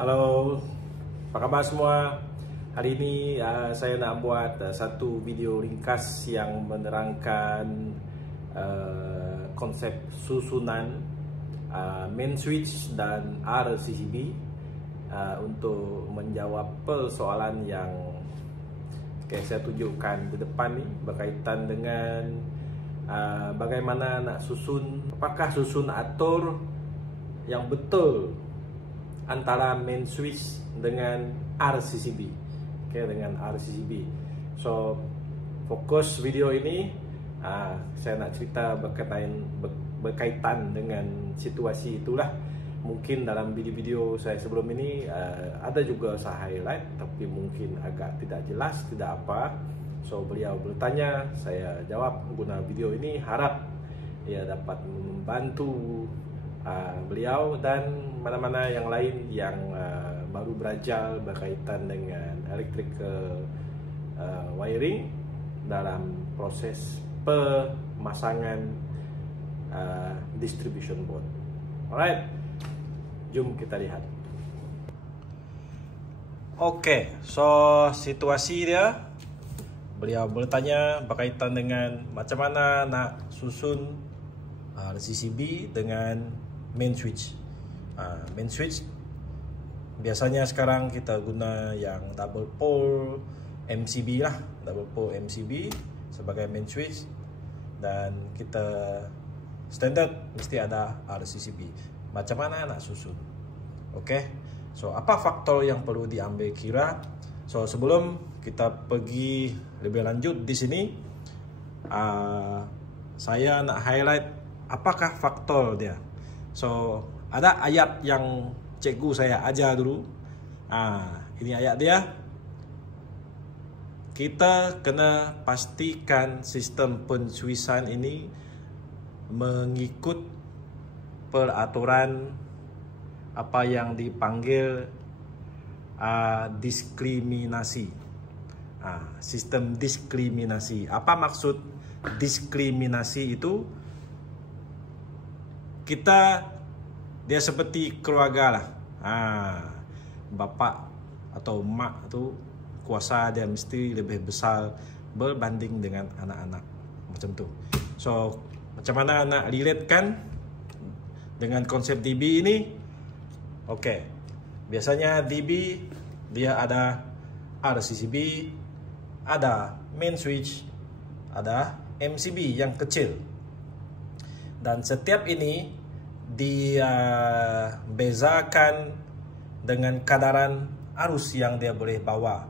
Halo, apa kabar semua? Hari ini saya nak buat satu video ringkas yang menerangkan konsep susunan main switch dan RCCB untuk menjawab persoalan yang saya tunjukkan di depan ni berkaitan dengan bagaimana nak susun, apakah susun atur yang betul antara main switch dengan RCCB, dengan RCCB. So fokus video ini saya nak cerita berkaitan dengan situasi itulah. Mungkin dalam video-video saya sebelum ini ada juga saya highlight, tapi mungkin agak tidak jelas, tidak apa. So beliau bertanya, saya jawab guna video ini, harap ia dapat membantu beliau dan mana-mana yang lain yang baru belajar berkaitan dengan electrical wiring dalam proses pemasangan distribution board. Alright, jom kita lihat. Oke, so situasi dia, beliau bertanya berkaitan dengan macam mana nak susun RCCB dengan main switch. Main switch biasanya sekarang kita guna yang double pole MCB lah, double pole MCB sebagai main switch, dan kita standard mesti ada RCCB. Macam mana nak susun? Oke, so apa faktor yang perlu diambil kira? So sebelum kita pergi lebih lanjut di sini, saya nak highlight apakah faktor dia. So ada ayat yang cikgu saya ajar dulu. Ini ayat dia. Kita kena pastikan sistem penswisan ini mengikut peraturan apa yang dipanggil diskriminasi. Sistem diskriminasi. Apa maksud diskriminasi itu? Dia seperti keluarga lah. Bapak atau mak tu kuasa dia mesti lebih besar berbanding dengan anak-anak, macam tu. So macam mana nak relatekan dengan konsep DB ini? Oke, biasanya DB dia ada RCCB, ada main switch, ada MCB yang kecil, dan setiap ini dibezakan dengan kadaran arus yang dia boleh bawa.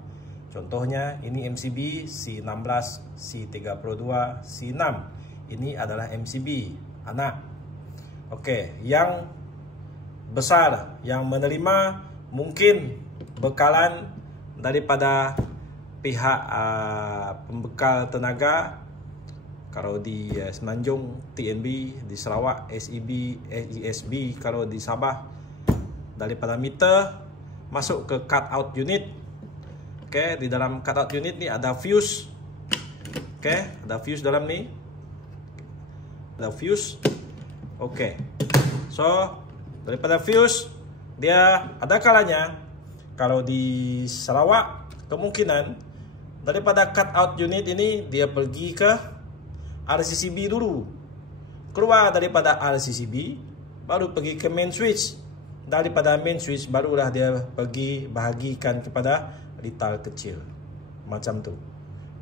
Contohnya ini MCB C16, C32, C6. Ini adalah MCB anak. Oke, yang besar yang menerima mungkin bekalan daripada pihak pembekal tenaga. Kalau di Semenanjung TNB, di Sarawak SEB, SESB, kalau di Sabah daripada meter masuk ke cut out unit. Oke, di dalam cut out unit ni ada fuse. Oke, ada fuse dalam ni. Ada fuse. Oke. So, daripada fuse dia ada kalanya kalau di Sarawak kemungkinan daripada cut out unit ini dia pergi ke RCCB dulu, keluar daripada RCCB baru pergi ke main switch, daripada main switch barulah dia pergi bahagikan kepada litar kecil, macam tu.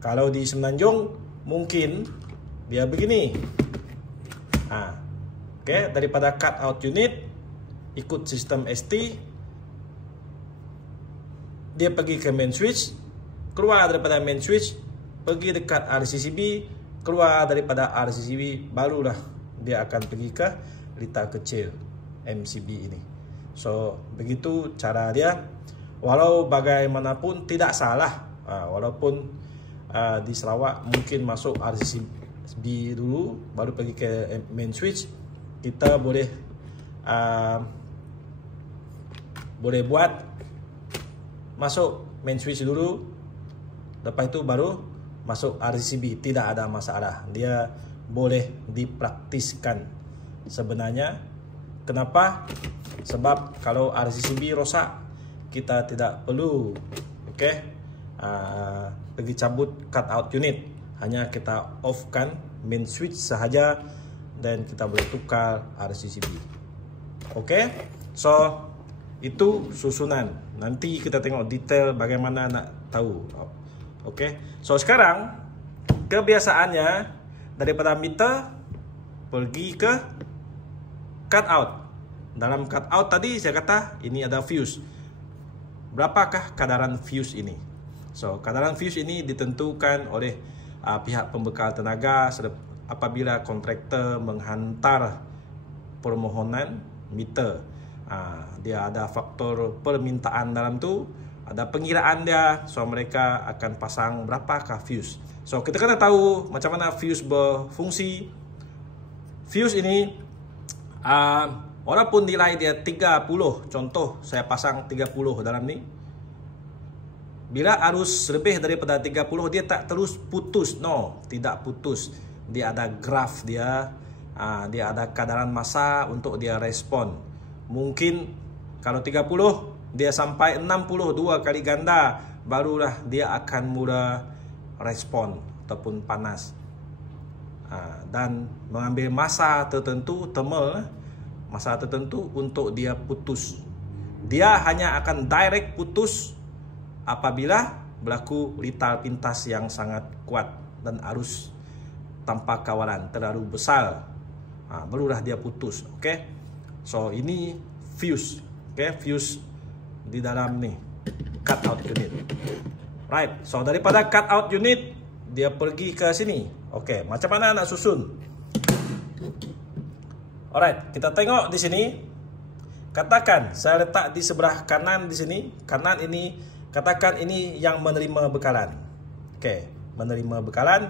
Kalau di Semenanjung mungkin dia begini. Oke, daripada cut out unit ikut sistem ST, dia pergi ke main switch, keluar daripada main switch pergi dekat RCCB, keluar daripada RCCB barulah dia akan pergi ke litar kecil MCB ini. So begitu cara dia. Walau bagaimanapun tidak salah. Walaupun di Sarawak mungkin masuk RCCB dulu baru pergi ke main switch, kita boleh buat masuk main switch dulu, lepas itu baru masuk RCCB. Tidak ada masalah, dia boleh dipraktiskan sebenarnya. Kenapa? Sebab kalau RCCB rosak, kita tidak perlu pergi cabut cutout unit, hanya kita off kan main switch sahaja dan kita boleh tukar RCCB. So itu susunan. Nanti kita tengok detail bagaimana nak tahu. So sekarang kebiasaannya daripada meter pergi ke cutout. Dalam cutout tadi saya kata ini ada fuse. Berapakah kadaran fuse ini? So kadaran fuse ini ditentukan oleh pihak pembekal tenaga apabila kontraktor menghantar permohonan meter. Dia ada faktor permintaan dalam tu, ada pengiraan dia, so mereka akan pasang berapakah fuse. So kita kena tahu macam mana fuse berfungsi. Fuse ini walaupun nilai dia 30, contoh saya pasang 30 dalam ni, bila arus lebih daripada 30 dia tak terus putus. No, tidak putus. Dia ada graf dia, dia ada kadaran masa untuk dia respon. Mungkin kalau 30 dia sampai 62 kali ganda, barulah dia akan mula respon ataupun panas. Dan mengambil masa tertentu, masa tertentu untuk dia putus. Dia hanya akan direct putus apabila berlaku litar pintas yang sangat kuat dan arus tanpa kawalan terlalu besar. Barulah dia putus. So ini fuse. Fuse di dalam ni cutout unit. Right. So daripada cutout unit dia pergi ke sini. Macam mana nak susun? Alright, kita tengok di sini. Katakan saya letak di sebelah kanan di sini. Kanan ini, katakan ini yang menerima bekalan. Menerima bekalan.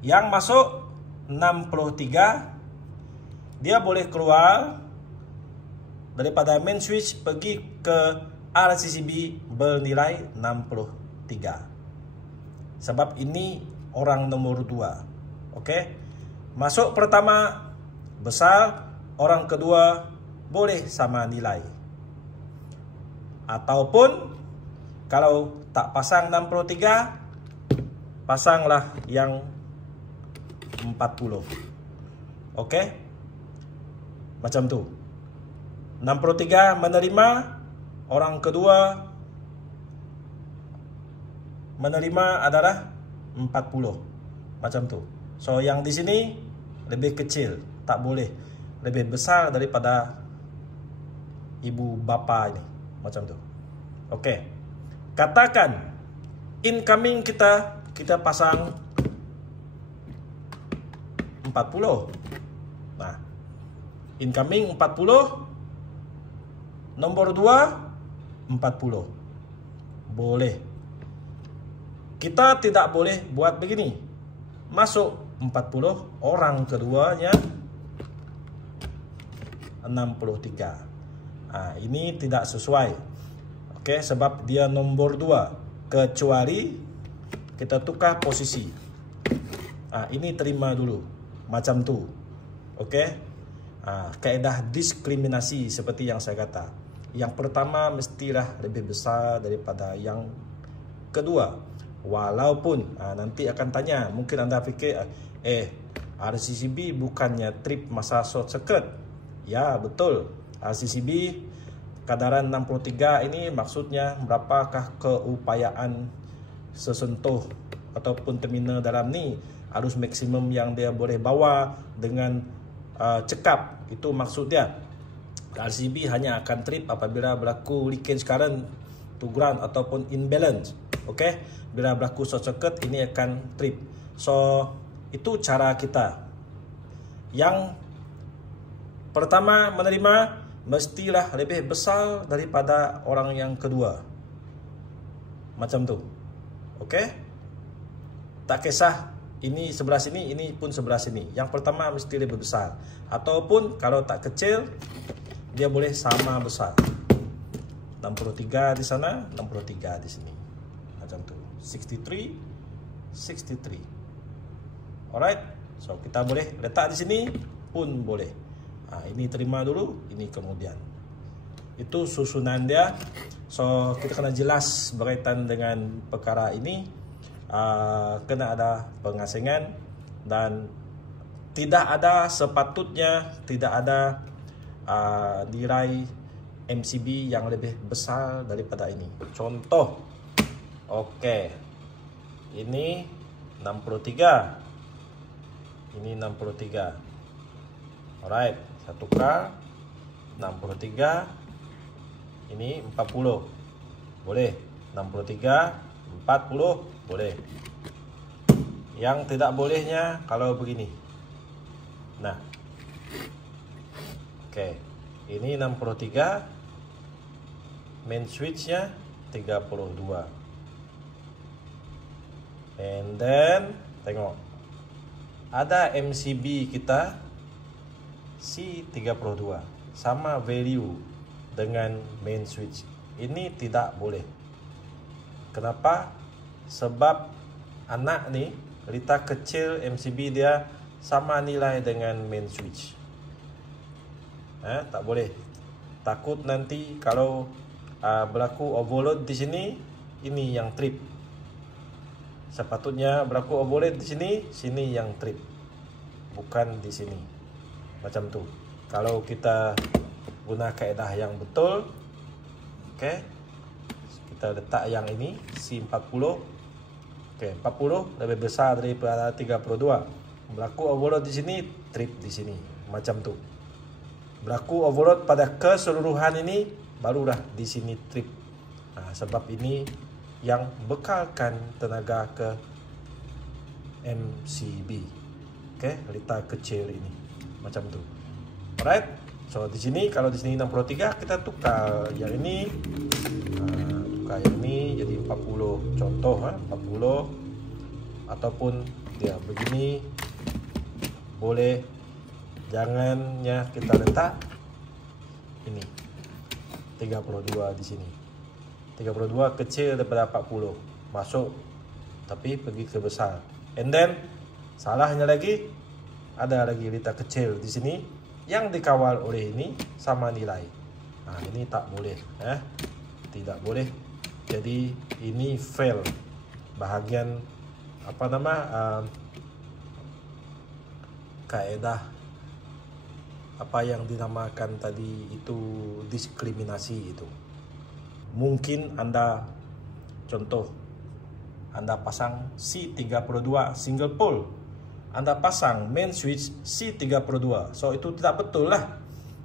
Yang masuk 63, dia boleh keluar daripada main switch pergi ke RCCB bernilai 63. Sebab ini orang nomor 2. Masuk pertama besar, orang kedua boleh sama nilai. Ataupun kalau tak pasang 63, pasanglah yang 40. Macam tu. 63 menerima, orang kedua menerima adalah 40. Macam tu. So yang di sini lebih kecil, tak boleh. Lebih besar daripada ibu bapa ini. Macam tu. Katakan incoming kita pasang 40. Incoming 40, nomor 2 40. Boleh. Kita tidak boleh buat begini. Masuk 40, orang keduanya 63. Ini tidak sesuai. Sebab dia nomor 2. Kecuali kita tukar posisi. Ini terima dulu. Macam tu. Kaedah diskriminasi seperti yang saya kata. Yang pertama mestilah lebih besar daripada yang kedua. Walaupun nanti akan tanya, mungkin anda fikir RCCB bukannya trip masa short circuit. Ya betul, RCCB kadaran 63 ini maksudnya berapakah keupayaan sesentuh ataupun terminal dalam ni, arus maksimum yang dia boleh bawa dengan cekap. Itu maksud dia. RCCB hanya akan trip apabila berlaku leakage current to ground ataupun imbalance. Bila berlaku short circuit ini akan trip. So itu cara kita. Yang pertama menerima mestilah lebih besar daripada orang yang kedua. Macam tu. Tak kisah ini sebelah sini, ini pun sebelah sini. Yang pertama mesti lebih besar. Ataupun kalau tak kecil, dia boleh sama besar. 63 di sana, 63 di sini. Macam tu. 63, 63. Alright. So kita boleh letak di sini pun boleh. Ini terima dulu, ini kemudian. Itu susunan dia. So kita kena jelas berkaitan dengan perkara ini. Kena ada pengasingan dan tidak ada sepatutnya tidak ada nilai MCB yang lebih besar daripada ini. Contoh, oke, ini 63, ini 63. Alright, 1K 63, ini 40, boleh. 63, 40, boleh. Yang tidak bolehnya kalau begini. Nah, oke, ini 63, main switchnya 32, and then tengok ada MCB kita C32 sama value dengan main switch. Ini tidak boleh. Kenapa? Sebab anak ni letak kecil MCB dia sama nilai dengan main switch. Tak boleh. Takut nanti kalau berlaku overload di sini, ini yang trip. Sepatutnya berlaku overload di sini, sini yang trip, bukan di sini. Macam tu. Kalau kita guna kaedah yang betul, oke, kita letak yang ini C40. Oke, 40 lebih besar daripada 32. Berlaku overload di sini, trip di sini, macam tu. Berlaku overload pada keseluruhan ini, barulah di sini trip. Sebab ini yang bekalkan tenaga ke MCB. Oke, lita kecil ini, macam tu. Alright, so di sini kalau di sini 63, kita tukar yang ini, tukar yang ini jadi 40. Contoh 40, ataupun dia begini. Boleh, jangannya kita letak ini 32 di sini. 32 kecil daripada 40 masuk, tapi pergi ke besar. And then salahnya lagi, ada lagi letak kecil di sini yang dikawal oleh ini sama nilai. Ini tak boleh, tidak boleh. Jadi ini fail. Bahagian apa nama? Kaedah apa yang dinamakan tadi itu diskriminasi itu. Mungkin Anda, contoh, Anda pasang C32 single pole, Anda pasang main switch C32, so itu tidak betul lah.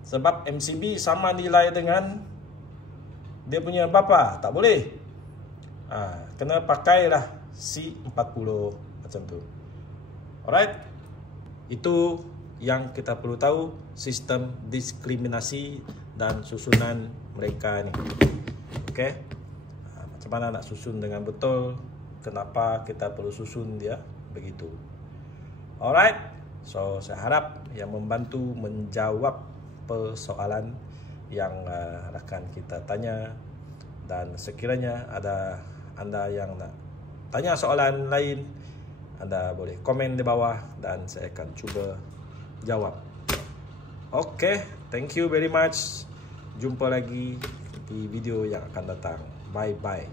Sebab MCB sama nilai dengan dia punya bapa, tak boleh. Kena pakailah C40 macam tu. Alright. Itu yang kita perlu tahu, sistem diskriminasi dan susunan mereka ni. Oke, macam mana nak susun dengan betul, kenapa kita perlu susun dia begitu. Alright, so saya harap yang membantu menjawab persoalan yang akan kita tanya. Dan sekiranya ada Anda yang nak tanya soalan lain, Anda boleh komen di bawah dan saya akan cuba jawab. Oke, thank you very much. Jumpa lagi di video yang akan datang. Bye bye.